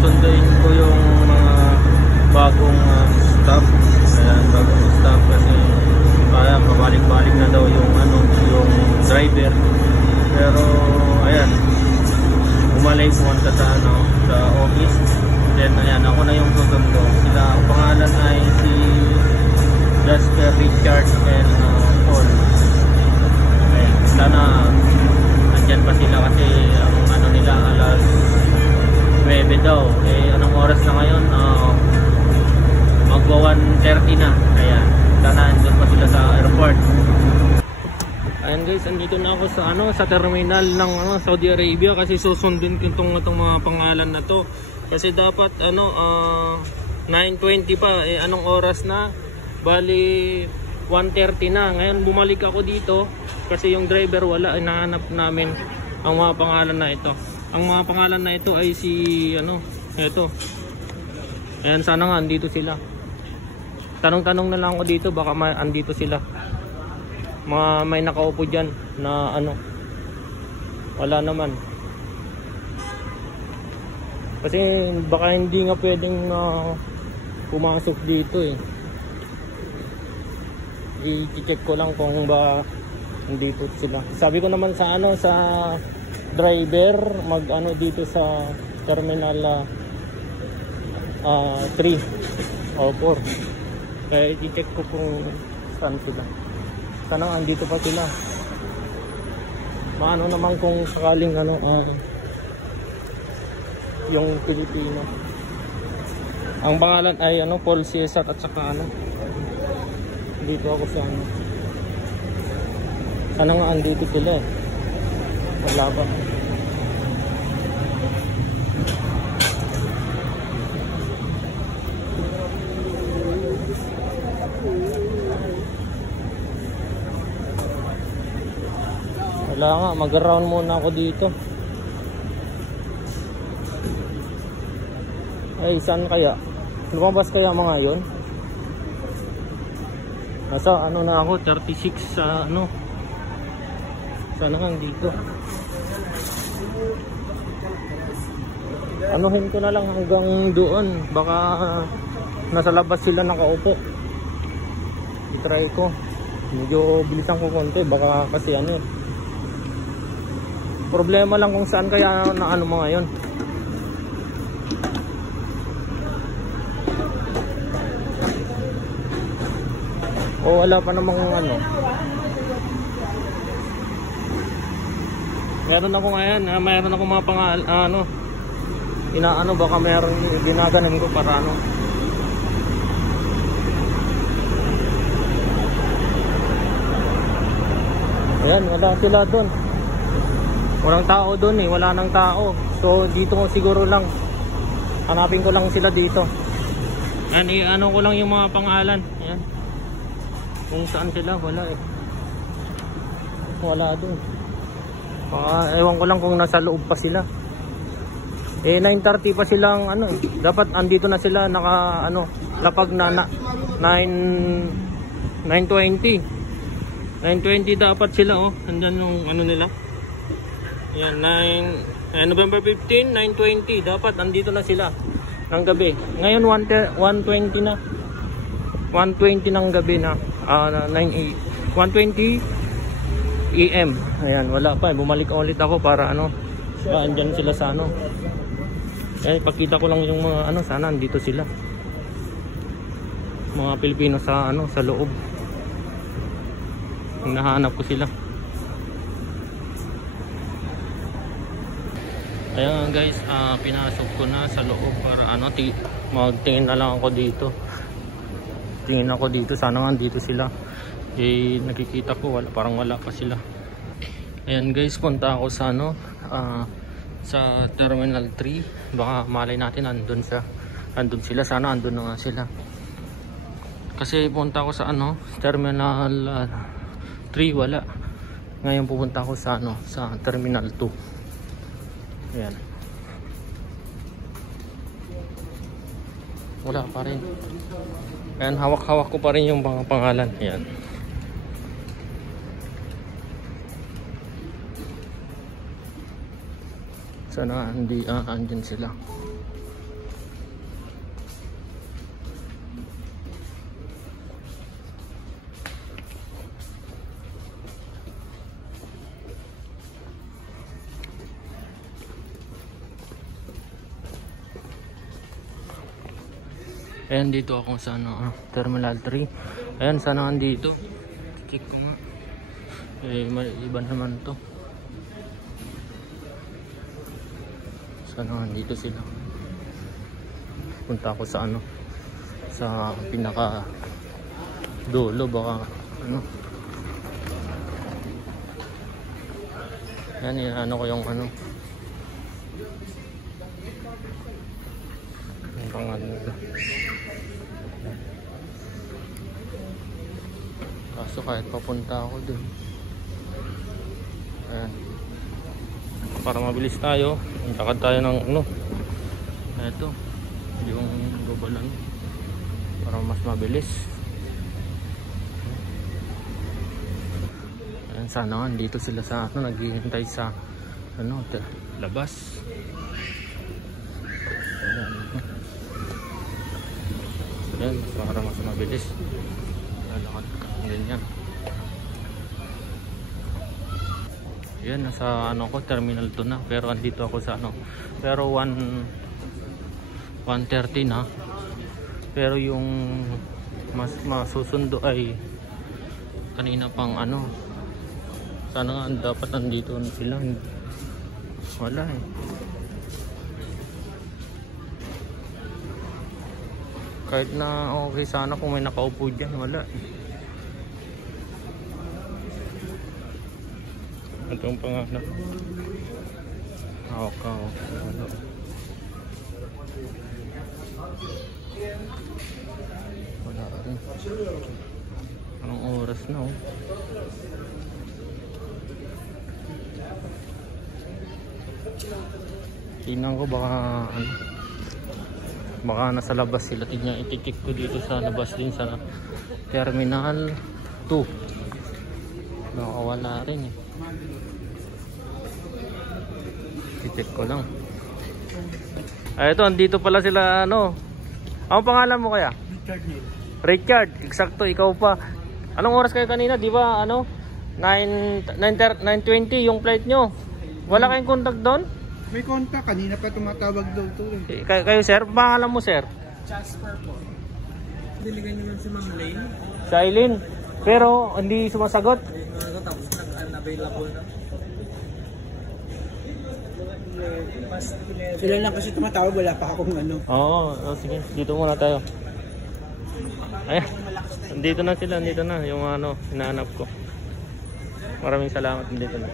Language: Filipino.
susunduin ko yung mga bagong staff. Ayan, bagong staff kasi kaya pabalik-balik na daw yung yung driver. Pero ayan, umalay pumunta sa sa office. Then ayan, ako na yung susundo. Sila, ang pangalan ay si Jasper, Richard, and Paul. Ayan, sana andyan pa sila kasi ang nila alas 9 daw. Anong oras na ngayon? Magwa 1:30 na. Ayan, sana andyan pa sila sa airport. Ayan guys, andito na ako sa sa terminal ng Saudi Arabia kasi susundin ko itong mga pangalan na to. Kasi dapat 9:20 pa, anong oras na? Bali 1:30 na. Ngayon bumalik ako dito kasi yung driver wala, hinahanap namin ang mga pangalan na ito. Ang mga pangalan na ito ay si ito. Ayan, sana nga andito sila. Tanong-tanong na lang ako dito, baka andito sila. May nakaupo dyan na wala naman. Kasi baka hindi nga pwedeng pumasok dito i-check ko lang kung ba hindi po sila. Sabi ko naman sa sa driver dito sa terminal 3 o 4. Kaya i-check ko kung saan sila. Sana andito pa sila. Maano naman kung sakaling yung Pilipino. Ang pangalan ay Paul Cesar at saka dito ako sa sana nga andito sila wala pa. Wala nga, mag-around muna ako dito. Ay, saan kaya? Lumabas kaya mga yon? Nasa na ako, 36 sa sana nga dito. Anuhin ko na lang hanggang doon. Baka nasa labas sila nakaupo. I-try ko. Medyo bilisan ko konti. Baka kasi problema lang kung saan kaya na mga yon. O wala pa namang meron ako ngayon, meron ako mga pangalan baka meron ginaganon ko para ayan, wala sila doon. Walang tao doon wala nang tao. So dito ko siguro lang hanapin ko lang sila dito. Ayan, ko lang yung mga pangalan. Ayan, kung saan sila, wala wala doon. Ewan ko lang kung nasa loob pa sila. 9:30 pa silang dapat andito na sila lapag na 9:20 dapat sila andyan yung nila. Ayan, November 15, 9:20 dapat andito na sila ng gabi. Ngayon 1:20 na. 1:20 ng gabi na. 1:20 AM. Ayan, wala pa. Bumalik ulit ako para andyan sila sa pakita ko lang yung mga sana andito sila. Mga Pilipino sa sa loob. Hinahanap ko sila. Ayan guys, pinasok ko na sa loob para magtingin na lang ako dito. Tingin ako dito, sana nga dito sila. Nakikita ko parang wala pa sila. Ayan guys, punta ako sa sa Terminal 3. Baka malay natin andun sila, sana andun na nga sila. Kasi punta ako sa Terminal 3, wala. Ngayon pupunta ako sa sa Terminal 2. Ayan. Wala pa rin. Ayan, hawak-hawak ko pa rin yung mga pangalan. Ayan. Sana andyan sila. Ayan, dito ako sa ano, Terminal 3. Ayan, sana andito. Check ko nga. Eh, iba naman to. Sana andito sila. Punta ako sa ano, sa pinaka dulo, baka ano. Yan, ano ko yung ano. Ang pangalan nito. Kaso kahit papunta ako dun. Ayan. Para mabilis tayo, lakad tayo ng ano. Ito, yung gobalan. Para mas mabilis. Ayan, sana dito sila sa ano, naghihintay sa ano, labas. Ayan, para mas mabilis. Lalakad ka ganyan. Ayan, nasa ano ko, Terminal 2 na. Pero andito ako sa ano. Pero 1:30 na. Pero yung mas masusundo ay kanina pang ano. Sana nga dapat andito sila. Wala eh. Kahit na okay sana kung may nakaupo dyan, wala. Itong pangalan. Okay. Wala rin. Anong oras na oh? Tingnan ko baka ano, baka nasa labas sila. Tingnan, ititik ko dito sa labas din sa Terminal 2. Nakawala rin eh. I-check ko lang. Ay, ito, andito pala sila ano. Anong pangalan mo kaya? Richard, eksakto, ikaw pa. Anong oras kayo kanina? Di ba ano? 9:20 yung flight nyo. Wala kayong contact doon? May contact, kanina pa tumatawag daw to. Kayo sir, pangalan mo sir? Jasper po. Diligan nyo lang si Ma'am Lane. Si Aileen. Pero hindi sumasagot. Tapos unavailable na. Sila lang kasi tumatawag, wala pa akong ano. Oo, sige. Dito muna tayo. Ayan. Dito na sila, dito na. Yung ano, hinahanap ko. Maraming salamat, dito na.